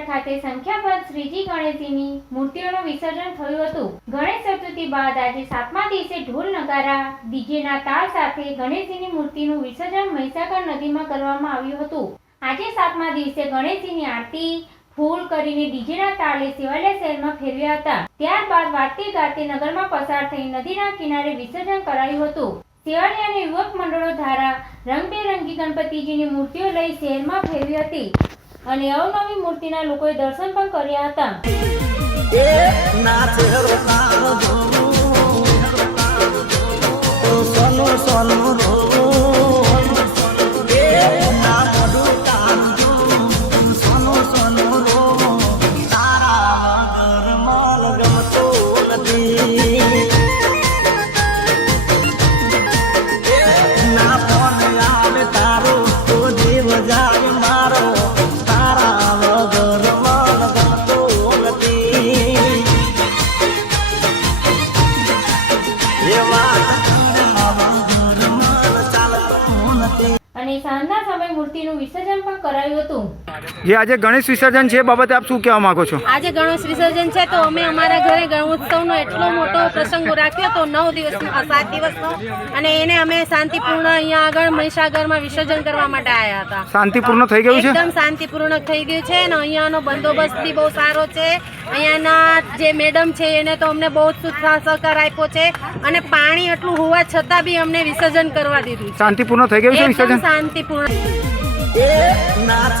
બજાર ખાતે સંખ્યાબંધ શ્રીજી ગણેશજીની મૂર્તિઓનું વિસર્જન થયું હતું। ગણેશ ચતુર્થી બાદ આજે 7મા દિવસે ઢોલ નગારા ડીજેના તાલ સાથે ગણેશજીની મૂર્તિનું વિસર્જન મહીસાગર નદીમાં કરવામાં આવ્યું હતું। આજે 7મા દિવસે ગણેશજીની આરતી ફૂલ કરીને ડીજેના તાલે સેવાલિયા શહેરમાં ફેરવ્યા હતા। ત્યારબાદ વાજતે ગાતે નગરમાં પસાર થઈ નદીના કિનારે વિસર્જન કરાયું હતું। સેવાલિયાના યુવક મંડળો દ્વારા રંગબેરંગી ગણપતિજીની મૂર્તિઓ લઈ શહેરમાં ફેરવી હતી અને અવનવી મૂર્તિના લોકોએ દર્શન પણ કર્યા હતા। અને સાંજના સમયે મૂર્તિનું વિસર્જન પણ કરાયું હતું। જે આજે ગણેશ વિસર્જન છે બાબતે આપ શું કહેવા માંગો છો? આજે ગણેશ વિસર્જન છે તો અમે અમારા ઘરે ગણોત્સવનો એટલો મોટો પ્રસંગ રાખ્યો તો 9 દિવસનો 7 દિવસનો, અને એને અમે શાંતિપૂર્ણ અહીંયા આગળ મહીસાગરમાં વિસર્જન કરવા માટે આવ્યા હતા। શાંતિપૂર્ણ થઈ ગયું છે? એકદમ શાંતિપૂર્ણ થઈ ગયું છે અને અહીંયાનો બંદોબસ્ત બી બહુ સારો છે। અહીંયાના જે મેડમ છે એને તો અમને બહુ સહકાર આપ્યો છે અને પાણી એટલું હોવા છતાં બી અમને વિસર્જન કરવા દીધું। શાંતિપૂર્ણ થઈ ગયું છે વિસર્જન? શાંતિપૂર્ણ। નાચ